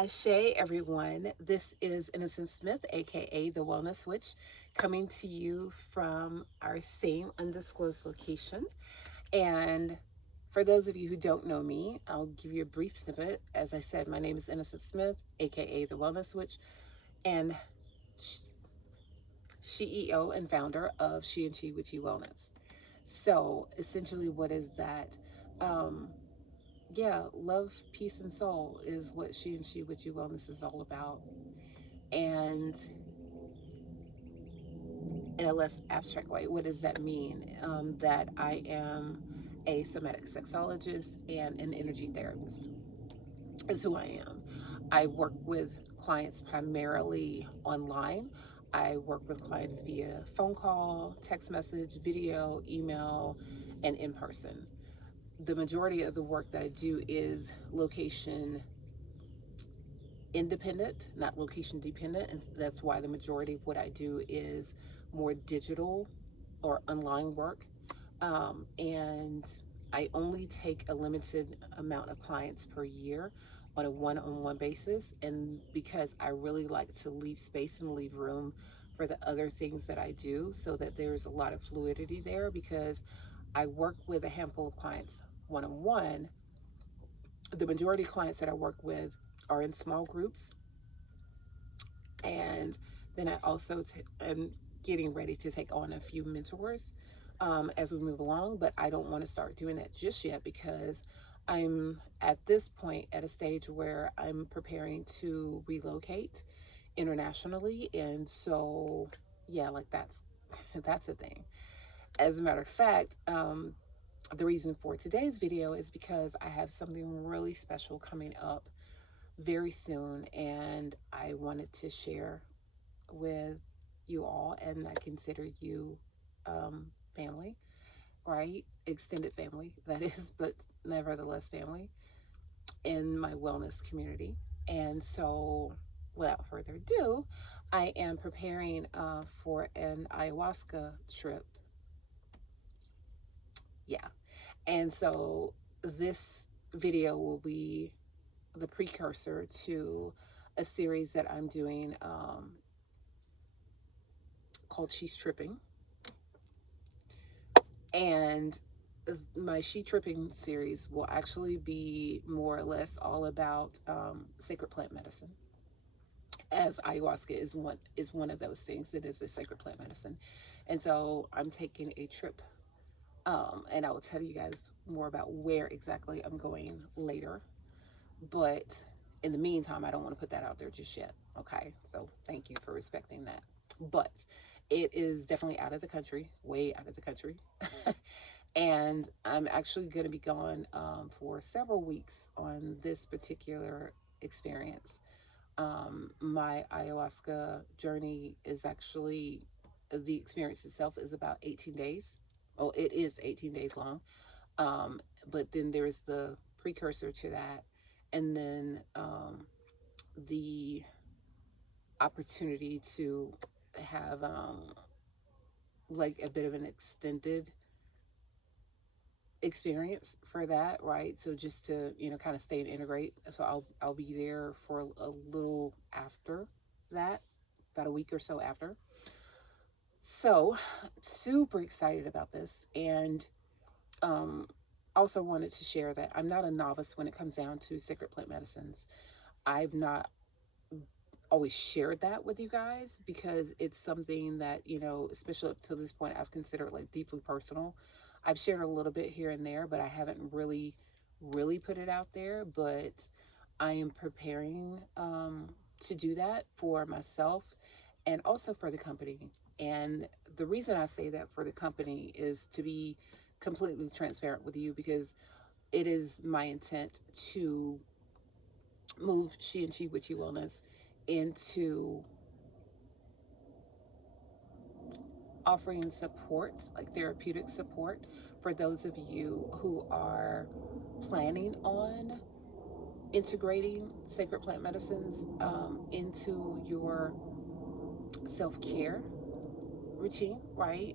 Ashe, everyone. This is Innocent Smith, aka The Wellness Witch, coming to you from our same undisclosed location. And for those of you who don't know me, I'll give you a brief snippet. As I said, my name is Innocent Smith, aka The Wellness Witch, and CEO and founder of She and She Witchy Wellness. So, essentially, what is that? Um, yeah, love, peace, and soul is what She and She Witchy Wellness is all about. And in a less abstract way, what does that mean? That I am a somatic sexologist and an energy therapist is who I am. I work with clients primarily online. I work with clients via phone call, text message, video, email, and in person. The majority of the work that I do is location independent, not location dependent. And that's why the majority of what I do is more digital or online work. And I only take a limited amount of clients per year on a one-on-one basis. And because I really like to leave space and leave room for the other things that I do so that there's a lot of fluidity there, because I work with a handful of clients one-on-one. The majority of clients that I work with are in small groups, and then I also am getting ready to take on a few mentors as we move along, but I don't want to start doing that just yet because I'm at this point at a stage where I'm preparing to relocate internationally. And so, yeah, like that's a thing. As a matter of fact, the reason for today's video is because I have something really special coming up very soon, and I wanted to share with you all, and I consider you family, right? Extended family, that is, but nevertheless family in my wellness community. And so, without further ado, I am preparing for an ayahuasca trip. Yeah. And so, this video will be the precursor to a series that I'm doing called She's Tripping. And my She Tripping series will actually be more or less all about sacred plant medicine, as ayahuasca is one of those things. It is a sacred plant medicine. And so I'm taking a trip, and I will tell you guys more about where exactly I'm going later. But in the meantime, I don't want to put that out there just yet. Okay, so thank you for respecting that. But it is definitely out of the country, way out of the country. And I'm actually going to be gone for several weeks on this particular experience. My ayahuasca journey is actually, the experience itself is about 18 days. Well, it is 18 days long. But then there's the precursor to that. And then the opportunity to have like a bit of an extended experience for that, right? So just to, kind of stay and integrate. So I'll be there for a little after that, about a week or so after. So super excited about this. And also wanted to share that I'm not a novice when it comes down to sacred plant medicines. I've not always shared that with you guys because it's something that, especially up to this point, I've considered like deeply personal. I've shared a little bit here and there, but I haven't really put it out there. But I am preparing to do that for myself and also for the company. And the reason I say that for the company is to be completely transparent with you, because it is my intent to move She and She Witchy Wellness into offering support, like therapeutic support, for those of you who are planning on integrating sacred plant medicines into your self-care routine, right?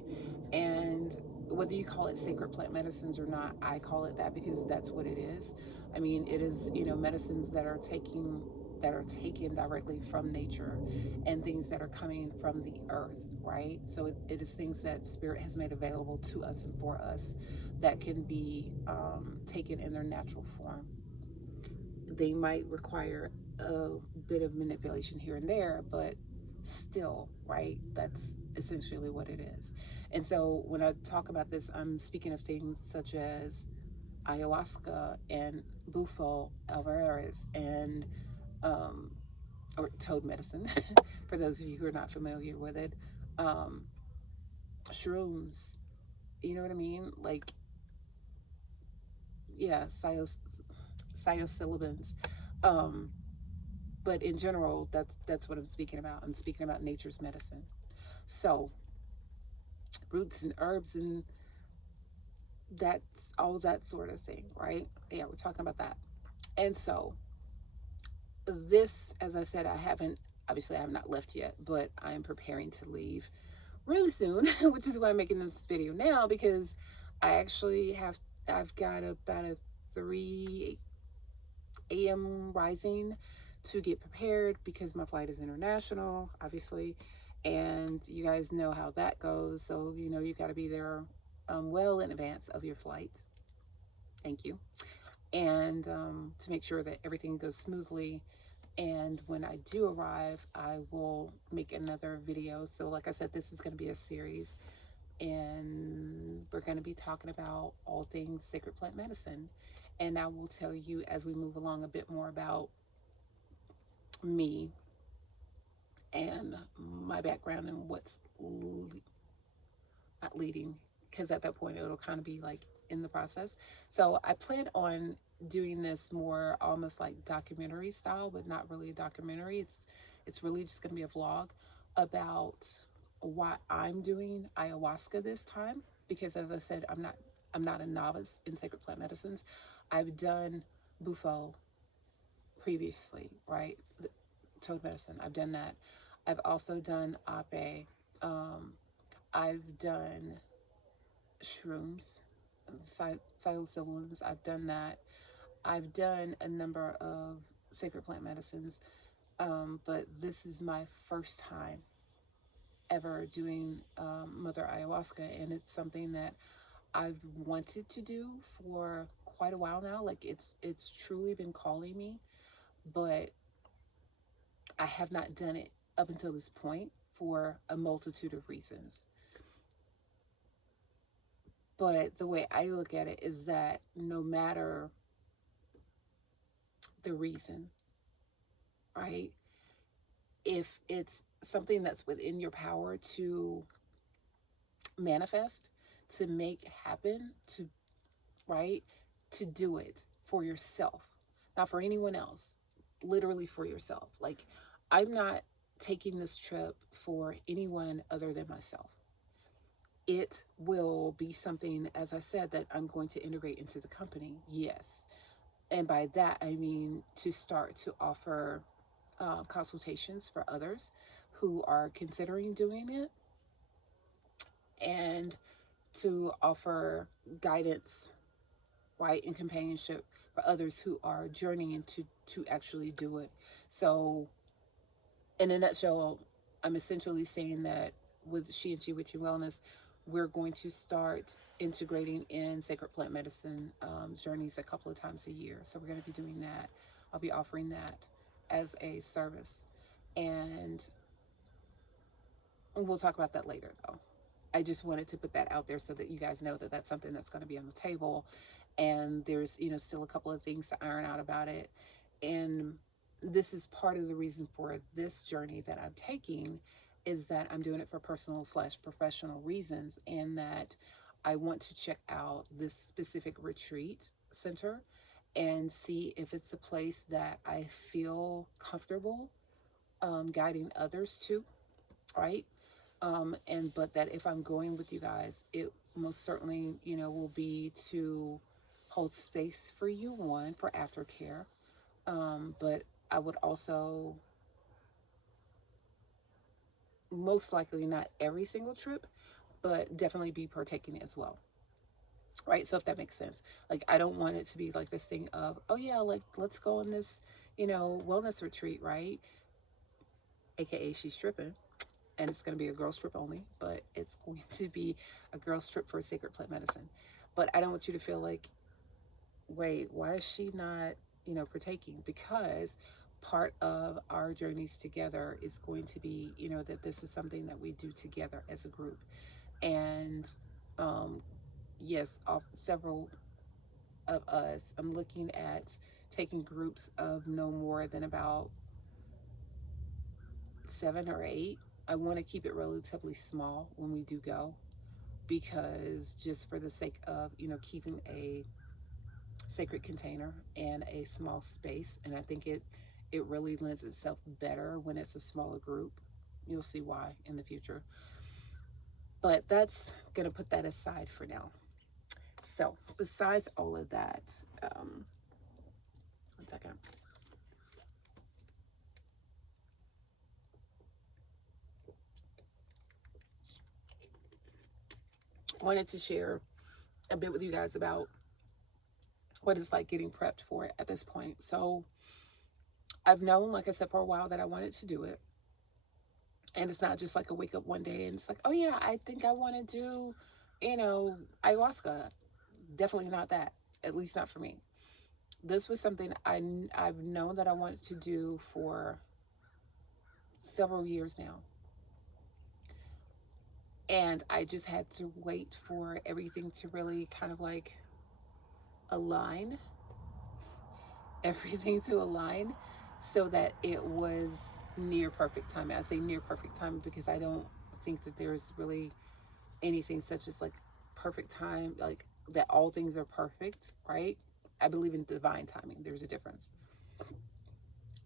And whether you call it sacred plant medicines or not, I call it that because that's what it is. I mean, it is, medicines that are taking that are taken directly from nature and things that are coming from the earth, right? So it is things that spirit has made available to us and for us that can be taken in their natural form. They might require a bit of manipulation here and there, but still, right? That's essentially what it is. And so when I talk about this, I'm speaking of things such as ayahuasca and bufo alvarez and um, or toad medicine for those of you who are not familiar with it, um, shrooms, you know what I mean? Like, yeah, psilocybins. Um, but in general, that's what I'm speaking about. I'm speaking about nature's medicine. So roots and herbs and that's all that sort of thing, right? Yeah, we're talking about that. And so this, as I said, I have not left yet, but I'm preparing to leave really soon, which is why I'm making this video now, because I've got about a 3 a.m. rising to get prepared because my flight is international, obviously, and you guys know how that goes. So, you got to be there well in advance of your flight. Thank you. And to make sure that everything goes smoothly. And when I do arrive, I will make another video. So, like I said, this is going to be a series, and we're going to be talking about all things sacred plant medicine. And I will tell you as we move along a bit more about me and my background and what's not leading, because at that point it'll kind of be like in the process. So I plan on doing this more almost like documentary style, but not really a documentary. It's really just going to be a vlog about why I'm doing ayahuasca this time, because as I said, I'm not a novice in sacred plant medicines. I've done bufo previously, right? Toad medicine. I've done that. I've also done ape. I've done shrooms, psilocybins. I've done that. I've done a number of sacred plant medicines, but this is my first time ever doing Mother Ayahuasca, and it's something that I've wanted to do for quite a while now. Like it's truly been calling me, but I have not done it up until this point for a multitude of reasons. But the way I look at it is that no matter the reason, right? If it's something that's within your power to manifest, to make happen, to, right? To do it for yourself, not for anyone else, literally for yourself. Like, I'm not taking this trip for anyone other than myself. It will be something, as I said, that I'm going to integrate into the company. Yes. And by that, I mean to start to offer consultations for others who are considering doing it, and to offer guidance, right, and companionship for others who are journeying to actually do it. So, in a nutshell, I'm essentially saying that with She and She Witchy Wellness, we're going to start integrating in sacred plant medicine journeys a couple of times a year. So we're going to be doing that. I'll be offering that as a service. And we'll talk about that later, though. I just wanted to put that out there so that you guys know that that's something that's going to be on the table. And there's, still a couple of things to iron out about it. And this is part of the reason for this journey that I'm taking, is that I'm doing it for personal/professional reasons, and that I want to check out this specific retreat center and see if it's a place that I feel comfortable guiding others to, right? But that if I'm going with you guys, it most certainly, will be to hold space for you, one, for aftercare. But I would also, most likely not every single trip, but definitely be partaking as well. Right? So if that makes sense. Like, I don't want it to be like this thing of, oh yeah, like, let's go on this, wellness retreat, right? AKA She's Trippin'. And it's going to be a girls trip only, but it's going to be a girls trip for sacred plant medicine. But I don't want you to feel like, wait, why is she not, partaking? Because part of our journeys together is going to be, that this is something that we do together as a group. And um, yes, several of us, I'm looking at taking groups of no more than about 7 or 8. I want to keep it relatively small when we do go, because just for the sake of, keeping a sacred container and a small space. And I think it really lends itself better when it's a smaller group. You'll see why in the future. But that's going to put that aside for now. So besides all of that, 1 second. Wanted to share a bit with you guys about what it's like getting prepped for it at this point. So I've known, like I said, for a while that I wanted to do it. And it's not just like a wake up one day and it's like, oh yeah, I think I want to do, ayahuasca. Definitely not that. At least not for me. This was something I've known that I wanted to do for several years now. And I just had to wait for everything to really kind of like align, everything to align so that it was near perfect timing. I say near perfect timing because I don't think that there's really anything such as like perfect time, like that all things are perfect, right? I believe in divine timing. There's a difference.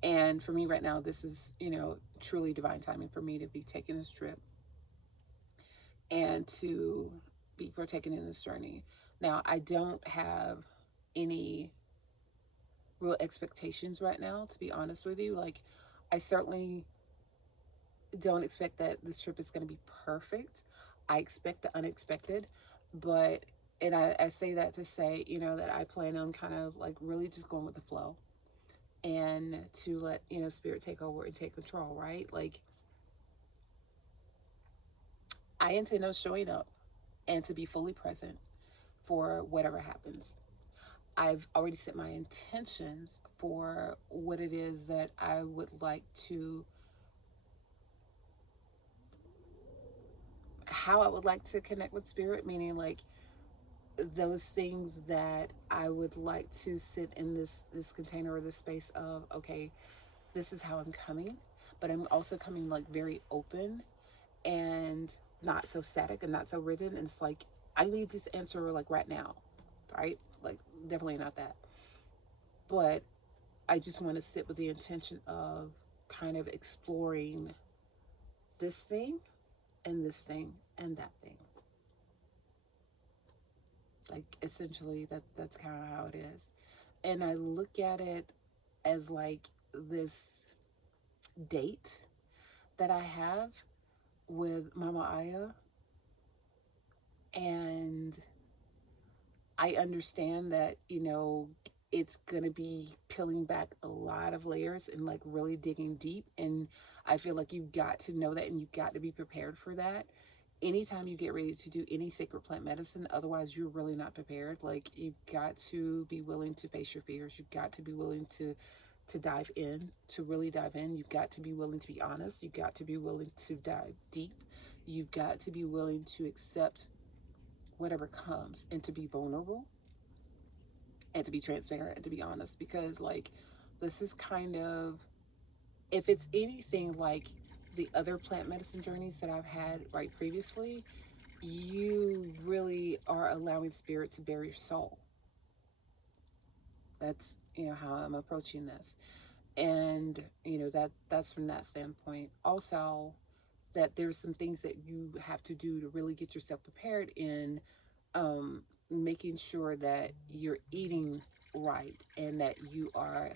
And for me right now, this is, truly divine timing for me to be taking this trip and to be partaking in this journey. Now, I don't have any real expectations right now, to be honest with you. Like, I certainly don't expect that this trip is going to be perfect. I expect the unexpected, but, and I say that to say, that I plan on kind of like really just going with the flow and to let, spirit take over and take control, right? Like, I intend on showing up and to be fully present for whatever happens. I've already set my intentions for what it is that I would like to, how I would like to connect with spirit, meaning like those things that I would like to sit in this container or this space of, okay, this is how I'm coming, but I'm also coming like very open and not so static and not so rigid. And it's like, I need this answer like right now, right? Like, definitely not that. But I just want to sit with the intention of kind of exploring this thing and this thing and that thing. Like, essentially, that's kind of how it is. And I look at it as like this date that I have with Mama Aya, and I understand that, it's going to be peeling back a lot of layers and like really digging deep. And I feel like you've got to know that and you've got to be prepared for that. Anytime you get ready to do any sacred plant medicine, otherwise you're really not prepared. Like, you've got to be willing to face your fears. You've got to be willing to dive in, to really dive in. You've got to be willing to be honest. You've got to be willing to dive deep. You've got to be willing to accept whatever comes and to be vulnerable and to be transparent and to be honest, because like, this is kind of, if it's anything like the other plant medicine journeys that I've had right previously, you really are allowing spirit to bare your soul. That's, how I'm approaching this. And, that's from that standpoint. Also, that there's some things that you have to do to really get yourself prepared in making sure that you're eating right and that you are,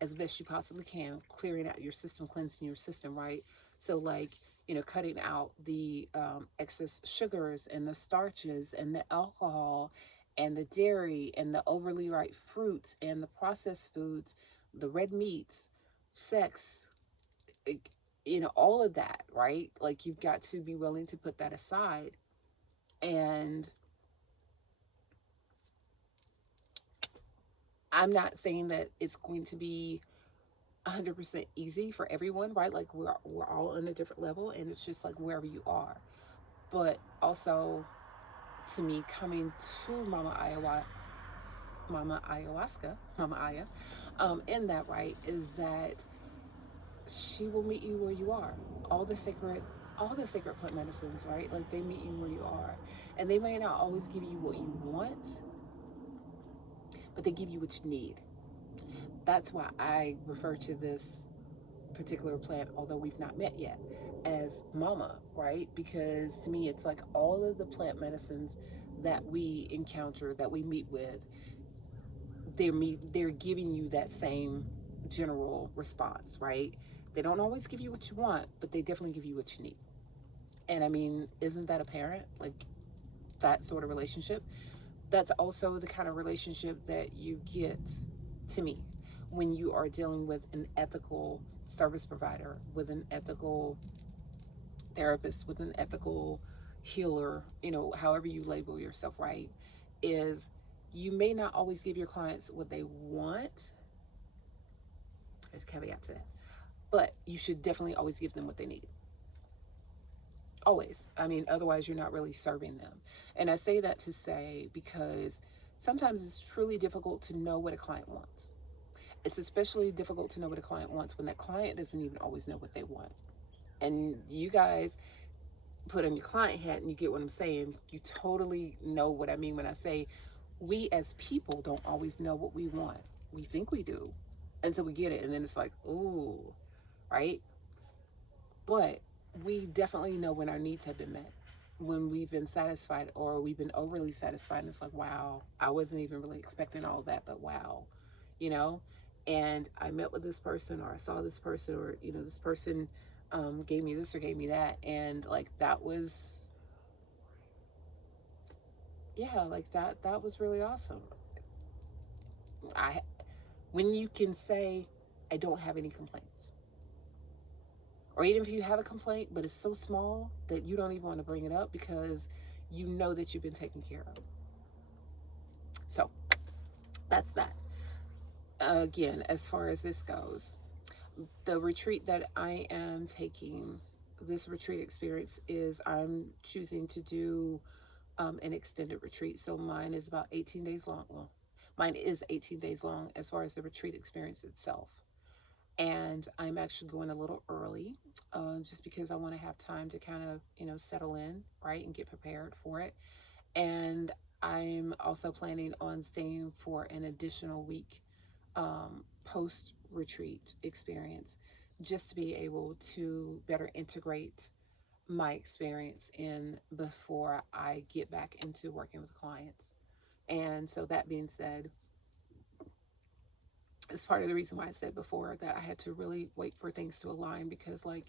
as best you possibly can, clearing out your system, cleansing your system, right? So like, cutting out the excess sugars and the starches and the alcohol and the dairy and the overly ripe fruits and the processed foods, the red meats, sex, like, all of that, right? Like, you've got to be willing to put that aside. And I'm not saying that it's going to be 100% easy for everyone, right? Like, we're all on a different level, and it's just like wherever you are. But also, to me, coming to Mama Ayahuasca, Mama Aya, in that, right, is that she will meet you where you are. All the sacred, all the sacred plant medicines, right? Like, they meet you where you are, and they may not always give you what you want, but they give you what you need. That's why I refer to this particular plant, although we've not met yet, as Mama, right? Because to me, it's like all of the plant medicines that we encounter, that we meet with, they're giving you that same general response, right? They don't always give you what you want, but they definitely give you what you need. And I mean, isn't that apparent? Like, that sort of relationship. That's also the kind of relationship that you get, to me, when you are dealing with an ethical service provider, with an ethical therapist, with an ethical healer, however you label yourself, right? Is you may not always give your clients what they want. There's a caveat to that. But you should definitely always give them what they need. Always. I mean, otherwise you're not really serving them. And I say that to say because sometimes it's truly difficult to know what a client wants. It's especially difficult to know what a client wants when that client doesn't even always know what they want. And you guys put on your client hat and you get what I'm saying. You totally know what I mean when I say we as people don't always know what we want. We think we do until we get it. And then it's like, ooh, right? But we definitely know when our needs have been met, when we've been satisfied or we've been overly satisfied. And it's like, wow, I wasn't even really expecting all that, but wow, you know? And I met with this person, or I saw this person, or, this person gave me this or gave me that. And like, that was, yeah, like that was really awesome. When you can say, I don't have any complaints. Or even if you have a complaint, but it's so small that you don't even want to bring it up because you know that you've been taken care of. So that's that. Again, as far as this goes, the retreat that I am taking, this retreat experience, is I'm choosing to do an extended retreat. So mine is about 18 days long. Well, mine is 18 days long as far as the retreat experience itself. And I'm actually going a little early, just because I want to have time to kind of, settle in, right, and get prepared for it. And I'm also planning on staying for an additional week post-retreat experience, just to be able to better integrate my experience in before I get back into working with clients. And so that being said, it's part of the reason why I said before that I had to really wait for things to align, because like,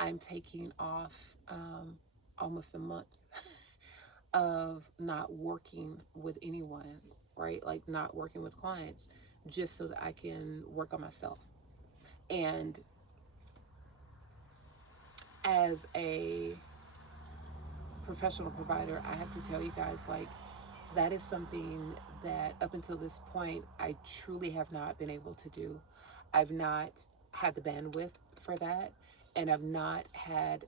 I'm taking off almost a month of not working with anyone, right? Like, not working with clients, just so that I can work on myself. And as a professional provider, I have to tell you guys, like, that is something that up until this point, I truly have not been able to do. I've not had the bandwidth for that, and I've not had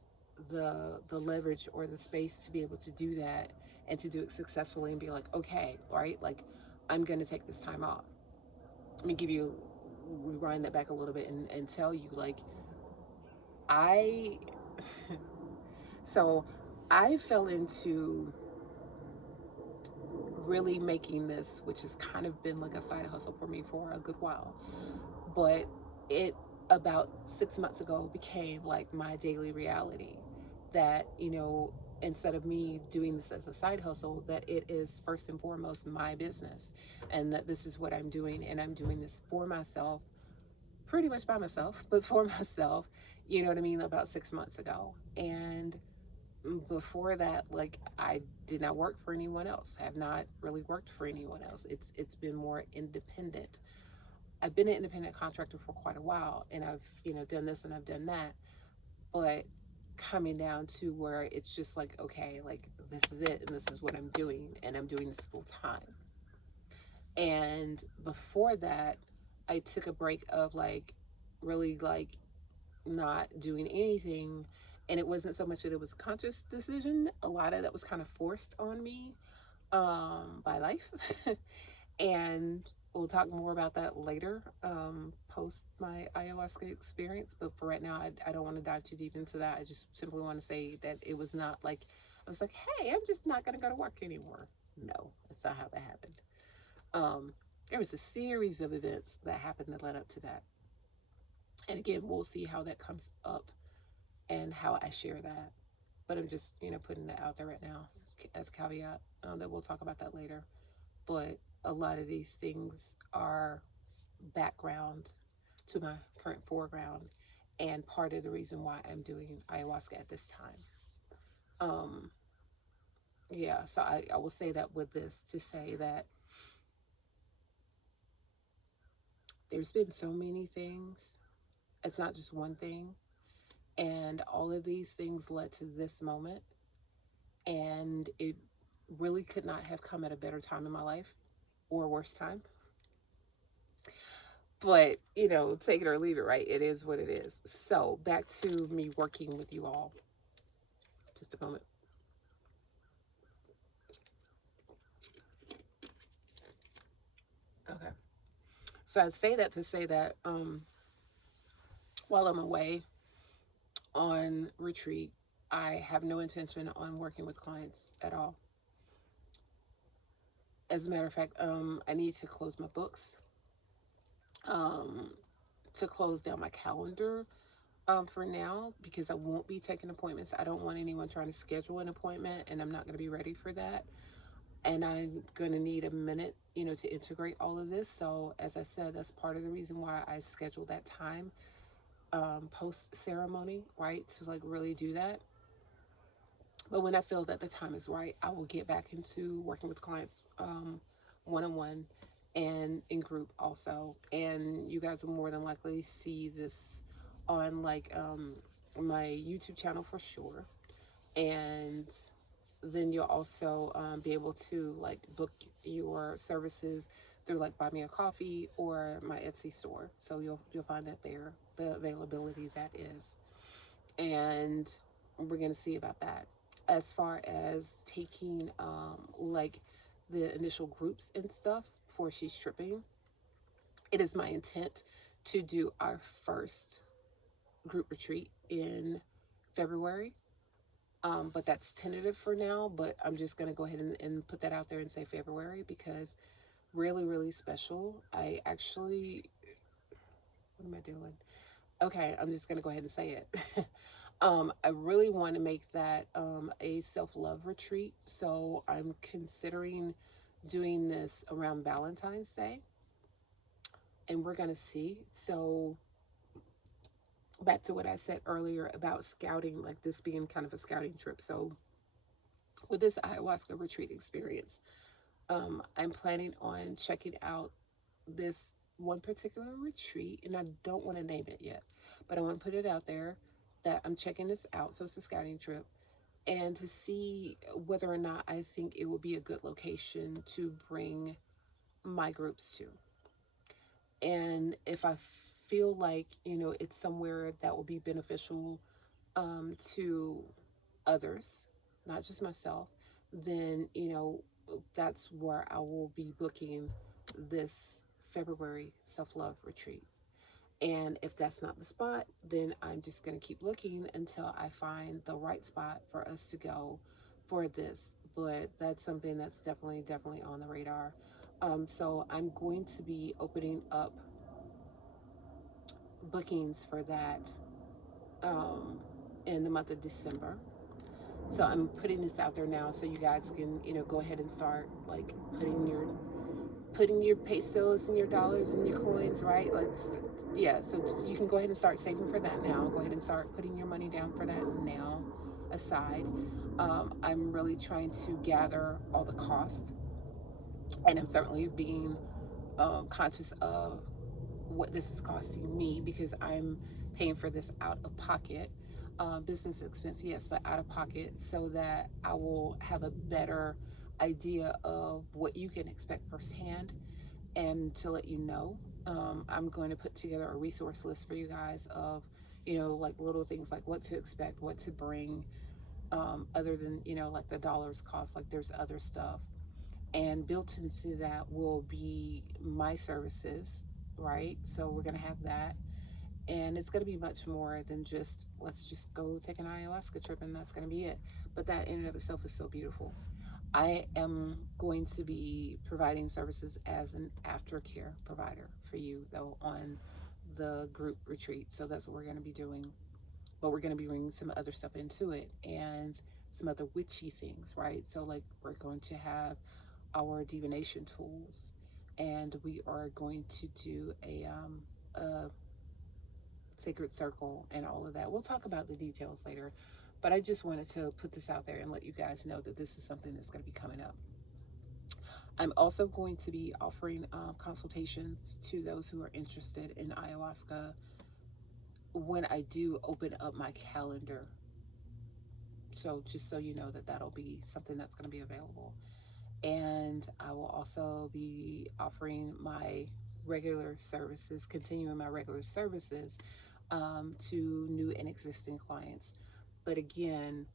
the leverage or the space to be able to do that and to do it successfully and be like, okay, right, like, I'm going to take this time off. Let me rewind that back a little bit and tell you, like, I so I fell into really making this, which has kind of been like a side hustle for me for a good while, but it about 6 months ago became like my daily reality, that instead of me doing this as a side hustle, that it is first and foremost my business, and that this is what I'm doing, and I'm doing this for myself, pretty much by myself, but for myself, you know what I mean, about 6 months ago. And before that, like, I did not work for anyone else. I have not really worked for anyone else. It's been more independent. I've been an independent contractor for quite a while, and I've, done this and I've done that, but coming down to where it's just like, okay, like this is it and this is what I'm doing, and I'm doing this full time. And before that, I took a break of like really like not doing anything. And it wasn't so much that it was a conscious decision. A lot of that was kind of forced on me by life. And we'll talk more about that later, post my ayahuasca experience. But for right now, I don't want to dive too deep into that. I just simply want to say that it was not like, I was like, hey, I'm just not going to go to work anymore. No, that's not how that happened. There was a series of events that happened that led up to that. And again, we'll see how that comes up and how I share that. But I'm just, putting that out there right now as a caveat, that we'll talk about that later. But a lot of these things are background to my current foreground, and part of the reason why I'm doing ayahuasca at this time. Yeah, so I will say that with this to say that there's been so many things. It's not just one thing. And all of these things led to this moment. And it really could not have come at a better time in my life or a worse time. But, take it or leave it, right? It is what it is. So back to me working with you all. Just a moment. Okay. So I'd say that to say that while I'm away on retreat, I have no intention on working with clients at all. As a matter of fact, I need to close my books, to close down my calendar for now, because I won't be taking appointments. I don't want anyone trying to schedule an appointment, and I'm not going to be ready for that. And I'm going to need a minute, to integrate all of this. So as I said, that's part of the reason why I scheduled that time post ceremony, right? To like really do that. But when I feel that the time is right, I will get back into working with clients one-on-one and in group also. And you guys will more than likely see this on like my YouTube channel for sure. And then you'll also be able to like book your services through like Buy Me a Coffee or my Etsy store. So you'll find that there, the availability that is. And we're going to see about that. As far as taking like the initial groups and stuff for She's Tripping, it is my intent to do our first group retreat in February. But that's tentative for now, but I'm just going to go ahead and put that out there and say February, because really, really special. I actually, what am I doing? Okay, I'm just going to go ahead and say it. I really want to make that a self-love retreat. So I'm considering doing this around Valentine's Day. And we're going to see. So back to what I said earlier about scouting, like this being kind of a scouting trip. So with this ayahuasca retreat experience, I'm planning on checking out this one particular retreat, and I don't want to name it yet, but I want to put it out there that I'm checking this out. So it's a scouting trip, and to see whether or not I think it will be a good location to bring my groups to. And if I feel like, it's somewhere that will be beneficial to others, not just myself, then, that's where I will be booking this February self-love retreat. And if that's not the spot, then I'm just going to keep looking until I find the right spot for us to go for this. But that's something that's definitely on the radar. So I'm going to be opening up bookings for that in the month of December. So I'm putting this out there now so you guys can, go ahead and start like putting your pesos and your dollars and your coins, right? Like, yeah, so you can go ahead and start saving for that now. Go ahead and start putting your money down for that now aside. I'm really trying to gather all the costs, and I'm certainly being conscious of what this is costing me, because I'm paying for this out of pocket. Business expense, yes, but out of pocket, so that I will have a better idea of what you can expect firsthand, and to let you know. I'm going to put together a resource list for you guys of, like little things like what to expect, what to bring, other than, like the dollars cost, like there's other stuff. And built into that will be my services, right? So we're going to have that. And it's going to be much more than just, let's just go take an ayahuasca trip and that's going to be it. But that in and of itself is so beautiful. I am going to be providing services as an aftercare provider for you, though, on the group retreat. So that's what we're going to be doing. But we're going to be bringing some other stuff into it, and some other witchy things, right? So, like, we're going to have our divination tools, and we are going to do a sacred circle and all of that. We'll talk about the details later, but I just wanted to put this out there and let you guys know that this is something that's going to be coming up. I'm also going to be offering consultations to those who are interested in ayahuasca when I do open up my calendar. So just so you know that that'll be something that's going to be available. And I will also be offering my regular services, continuing my regular services to new and existing clients. But again,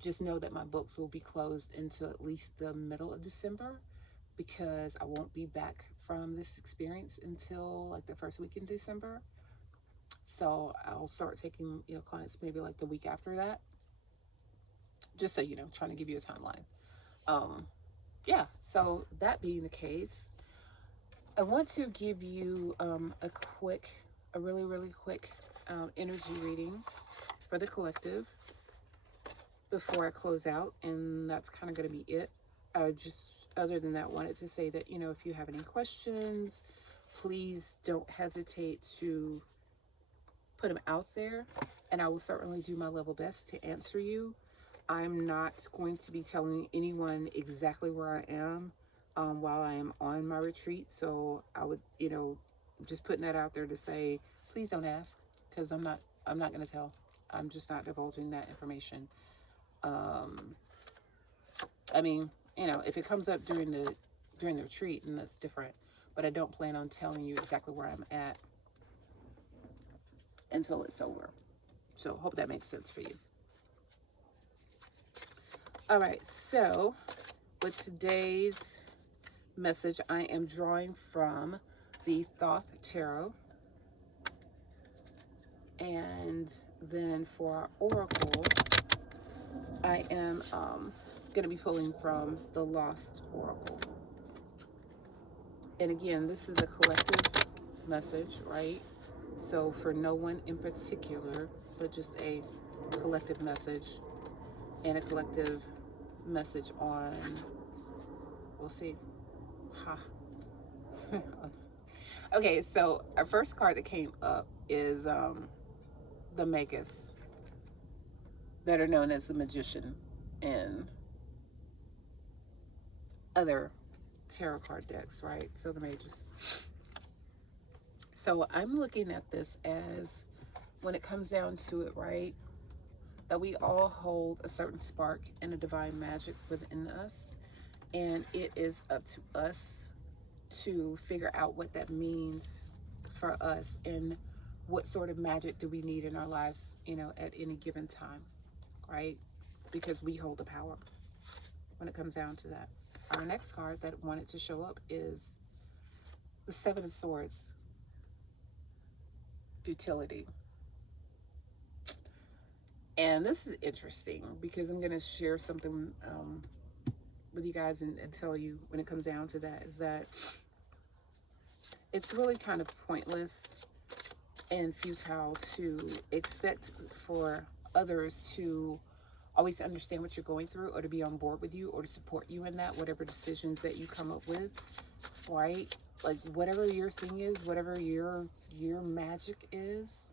just know that my books will be closed until at least the middle of December, because I won't be back from this experience until like the first week in December. So I'll start taking, clients maybe like the week after that. Just so you know, trying to give you a timeline. Yeah, so that being the case, I want to give you a really, really quick energy reading for the collective before I close out, and that's kind of going to be it. Just other than that, wanted to say that, if you have any questions, please don't hesitate to put them out there, and I will certainly do my level best to answer you. I'm not going to be telling anyone exactly where I am while I am on my retreat. So I would, just putting that out there to say, please don't ask, because I'm not going to tell. I'm just not divulging that information. I mean, if it comes up during the retreat, and that's different. But I don't plan on telling you exactly where I'm at until it's over. So hope that makes sense for you. All right, so with today's message, I am drawing from the Thoth Tarot. And then for our oracle, I am going to be pulling from the Lost Oracle. And again, this is a collective message, right? So for no one in particular, but just a collective message, and a collective message on, we'll see. Okay, so our first card that came up is the Magus, better known as the Magician in other tarot card decks, right? So the Magus. So I'm looking at this as, when it comes down to it, right, that we all hold a certain spark and a divine magic within us, and it is up to us to figure out what that means for us, and what sort of magic do we need in our lives, at any given time, right? Because we hold the power when it comes down to that. Our next card that wanted to show up is the Seven of Swords, futility. And this is interesting because I'm going to share something with you guys and tell you, when it comes down to that, is that it's really kind of pointless and futile to expect for others to always understand what you're going through, or to be on board with you, or to support you in that, whatever decisions that you come up with, right? Like, whatever your thing is, whatever your magic is,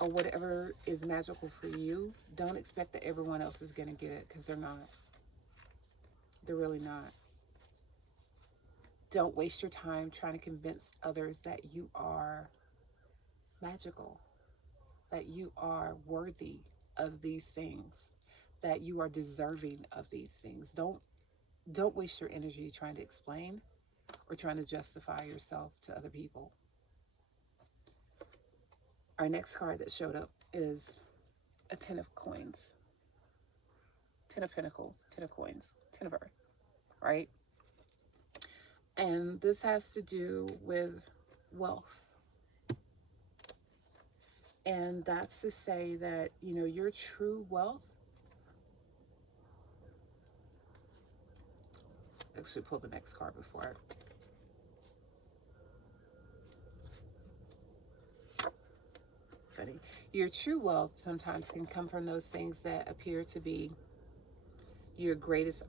or whatever is magical for you, don't expect that everyone else is going to get it, because they're not. They're really not. Don't waste your time trying to convince others that you are magical, that you are worthy of these things, that you are deserving of these things. Don't waste your energy trying to explain or trying to justify yourself to other people. Our next card that showed up is a 10 of coins, 10 of pentacles, 10 of coins, 10 of earth, right? And this has to do with wealth. And that's to say that, you know, your true wealth. Actually, pull the next card before your true wealth sometimes can come from those things that appear to be your greatest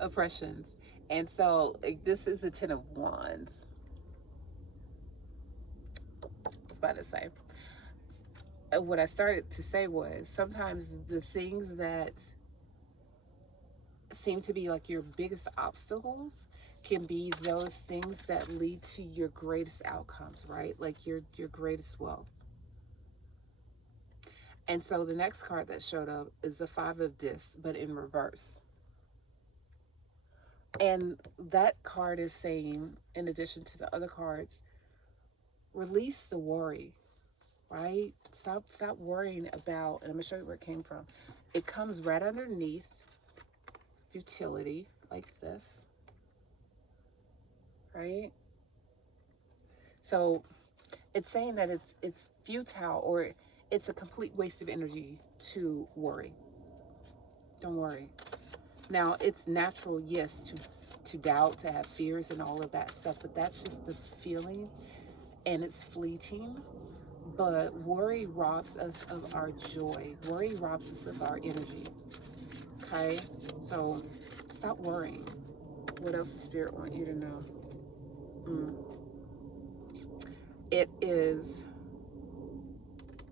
oppressions. And so, like, this is a 10 of wands. I was about to say. What I started to say was sometimes the things that seem to be like your biggest obstacles can be those things that lead to your greatest outcomes, right? Like your greatest wealth. And so the next card that showed up is the 5 of discs, but in reverse. And that card is saying, in addition to the other cards, release the worry, right? Stop worrying about, and I'm gonna show you where it came from. It comes right underneath futility, like this, right? So it's saying that it's futile, or it's a complete waste of energy to worry. Don't worry. Now, it's natural, yes, to doubt, to have fears and all of that stuff, but that's just the feeling, and it's fleeting. But worry robs us of our joy. Worry robs us of our energy. Okay? So stop worrying. What else does Spirit want you to know? It is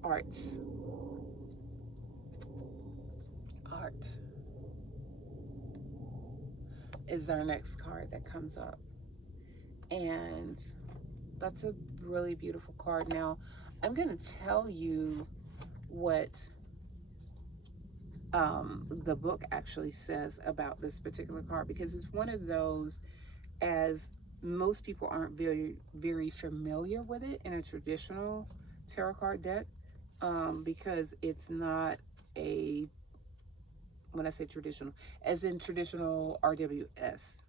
art. Art is our next card that comes up. And that's a really beautiful card. Now, I'm going to tell you what the book actually says about this particular card, because it's one of those, as most people aren't very familiar with it in a traditional tarot card deck, because it's not a, when I say traditional, as in traditional RWS,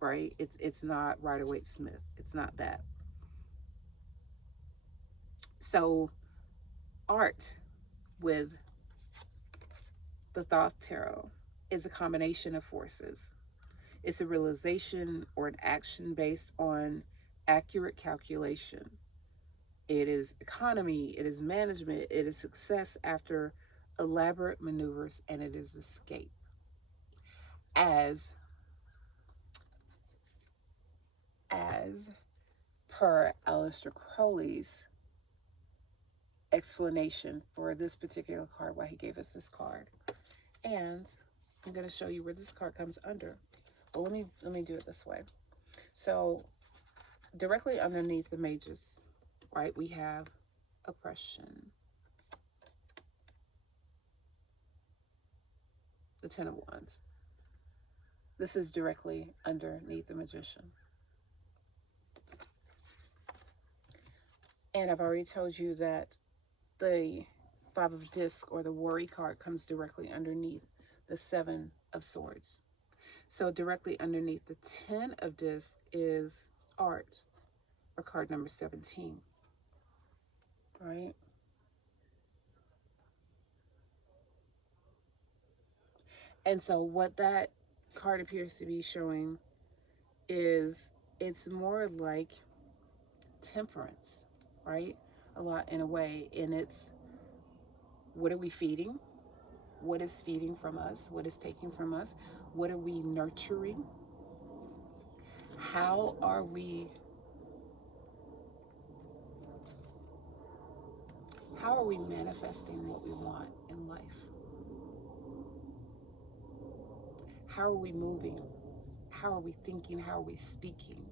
right? It's not Rider-Waite-Smith. It's not that. So art with the Thoth Tarot is a combination of forces. It's a realization or an action based on accurate calculation. It is economy, it is management, it is success after elaborate maneuvers, and it is escape. As per Aleister Crowley's explanation for this particular card, why he gave us this card. And I'm going to show you where this card comes under. Well, let me do it this way. So directly underneath the mages, right, we have oppression, the 10 of wands. This is directly underneath the magician. And I've already told you that the 5 of discs, or the worry card, comes directly underneath the 7 of swords. So directly underneath the 10 of discs is art, or card number 17, right? And so what that card appears to be showing is it's more like temperance, right? A lot, in a way. And it's, what are we feeding? What is feeding from us? What is taking from us? What are we nurturing? How are we manifesting what we want in life? How are we moving? how are we thinking? How are we speaking?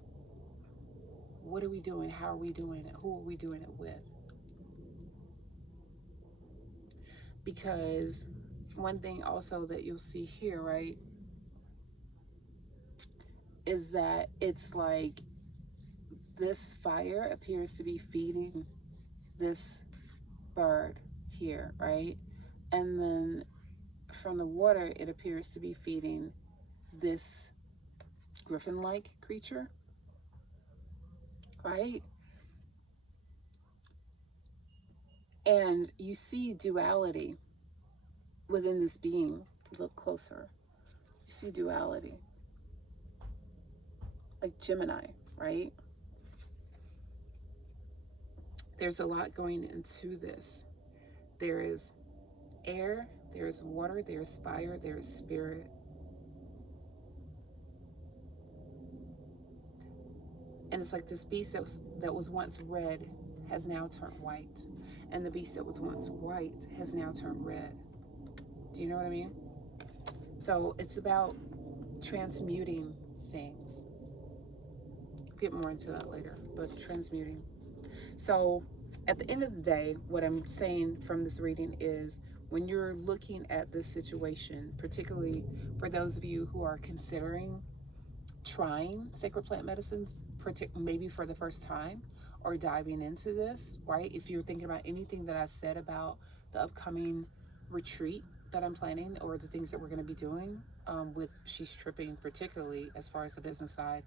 What are we doing? How are we doing it? Who are we doing it with? Because one thing also that you'll see here, right, is that it's like this fire appears to be feeding this bird here, right? And then from the water, it appears to be feeding this griffin-like creature, right? And you see duality within this being. Look closer. You see duality. Like Gemini, right? There's a lot going into this. There is air, there's water, there's fire, there's spirit. And it's like this beast that was once red has now turned white. And the beast that was once white has now turned red. Do you know what I mean? So it's about transmuting things. I'll get more into that later, but transmuting. So at the end of the day, what I'm saying from this reading is when you're looking at this situation, particularly for those of you who are considering trying sacred plant medicines, maybe for the first time, or diving into this, right? If you're thinking about anything that I said about the upcoming retreat that I'm planning, or the things that we're going to be doing with She's Tripping, particularly as far as the business side,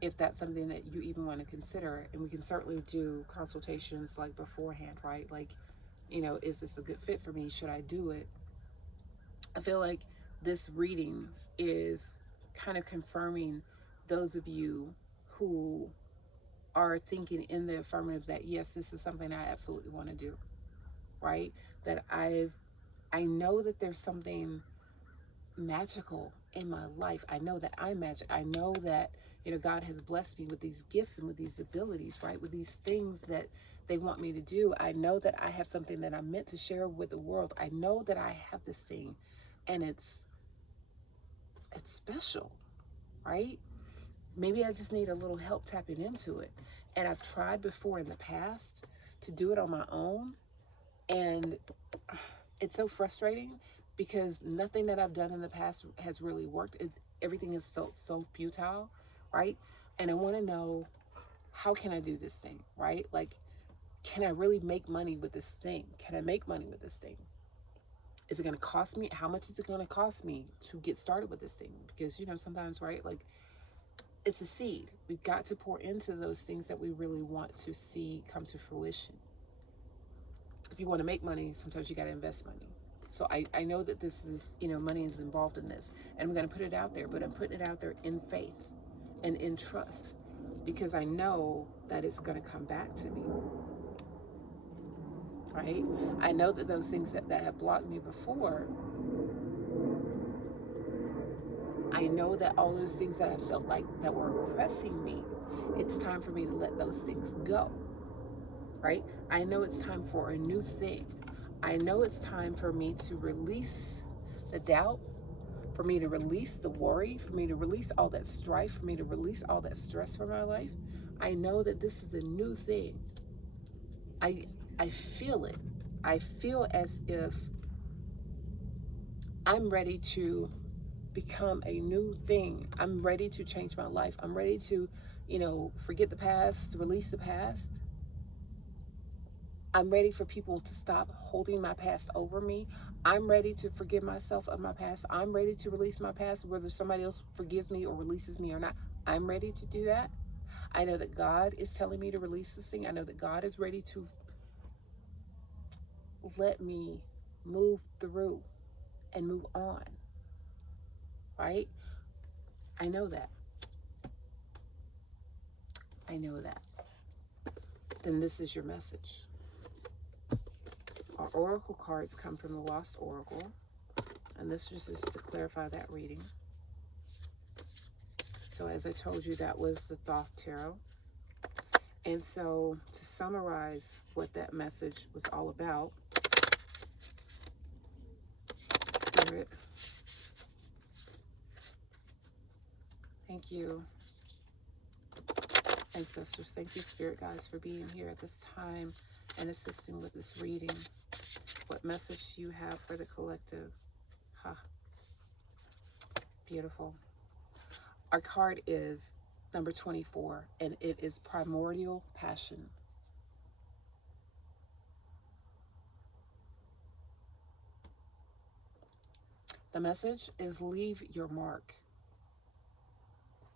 if that's something that you even want to consider, and we can certainly do consultations like beforehand, right? Like, you know, is this a good fit for me? Should I do it? I feel like this reading is kind of confirming those of you who are thinking in the affirmative that yes, this is something I absolutely want to do, right? That I know that there's something magical in my life. I know that I'm magic. I know that, you know, God has blessed me with these gifts and with these abilities, right? With these things that they want me to do. I know that I have something that I'm meant to share with the world. I know that I have this thing, and it's special, right? Maybe I just need a little help tapping into it. And I've tried before in the past to do it on my own, and it's so frustrating because nothing that I've done in the past has really worked. Everything has felt so futile, right? And I want to know, how can I do this thing, right? Like, can I really make money with this thing? Can I make money with this thing? Is it going to cost me? How much is it going to cost me to get started with this thing? Because, you know, sometimes, right, like, it's a seed. We've got to pour into those things that we really want to see come to fruition. If you want to make money, sometimes you got to invest money. So I know that this is, you know, money is involved in this, and I'm going to put it out there, but I'm putting it out there in faith and in trust, because I know that it's going to come back to me, right? I know that those things that have blocked me before, I know that all those things that I felt like that were oppressing me, it's time for me to let those things go, right? I know it's time for a new thing. I know it's time for me to release the doubt, for me to release the worry, for me to release all that strife, for me to release all that stress from my life. I know that this is a new thing. I feel it. I feel as if I'm ready to become a new thing. I'm ready to change my life. I'm ready to, you know, forget the past, release the past. I'm ready for people to stop holding my past over me. I'm ready to forgive myself of my past. I'm ready to release my past, whether somebody else forgives me or releases me or not. I'm ready to do that. I know that God is telling me to release this thing. I know that God is ready to let me move through and move on, right? I know that. I know that. Then this is your message. Our oracle cards come from the Lost Oracle, and this is just to clarify that reading. So as I told you, that was the Thoth Tarot. And so to summarize what that message was all about, Spirit, Thank you, ancestors. Thank you, spirit guides, for being here at this time and assisting with this reading. What message do you have for the collective? Huh. Beautiful. Our card is number 24, and it is primordial passion. The message is leave your mark.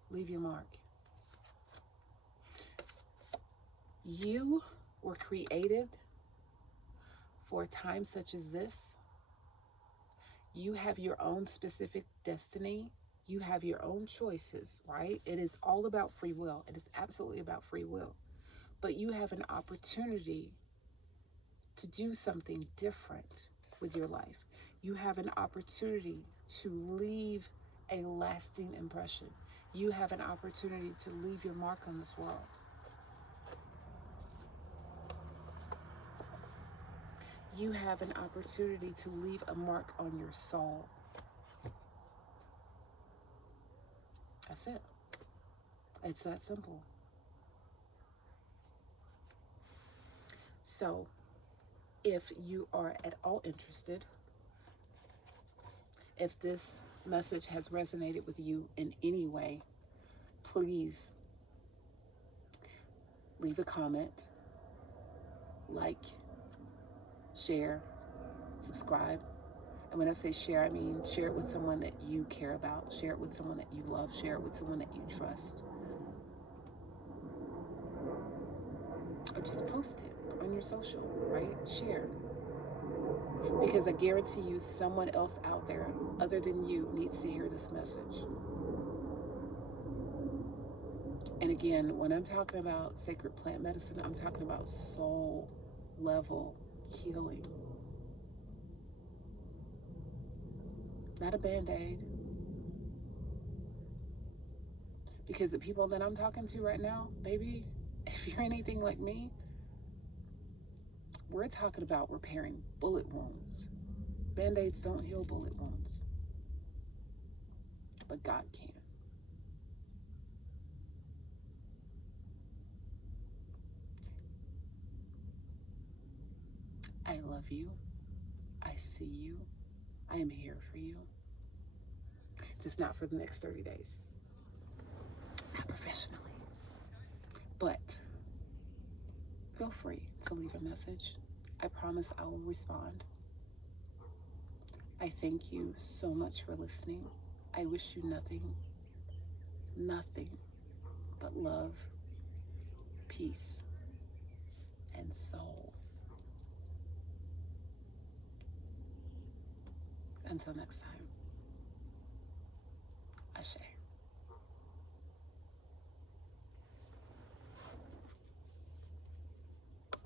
Leave your mark. You were created for a time such as this. You have your own specific destiny. You have your own choices, right? It is all about free will. It is absolutely about free will. But you have an opportunity to do something different with your life. You have an opportunity to leave a lasting impression. You have an opportunity to leave your mark on this world. You have an opportunity to leave a mark on your soul. That's it. It's that simple. So, if you are at all interested, if this message has resonated with you in any way, please leave a comment, like, share, subscribe. And when I say share, I mean share it with someone that you care about, share it with someone that you love, share it with someone that you trust. Or just post it on your social, right? Share. Because I guarantee you someone else out there other than you needs to hear this message. And again, when I'm talking about sacred plant medicine, I'm talking about soul level healing. Not a band-aid. Because the people that I'm talking to right now, baby, if you're anything like me, we're talking about repairing bullet wounds. Band-aids don't heal bullet wounds. But God can. I love you. I see you. I am here for you. Just not for the next 30 days. Not professionally. But feel free to leave a message. I promise I will respond. I thank you so much for listening. I wish you nothing but love, peace, and soul. Until next time, Ashe.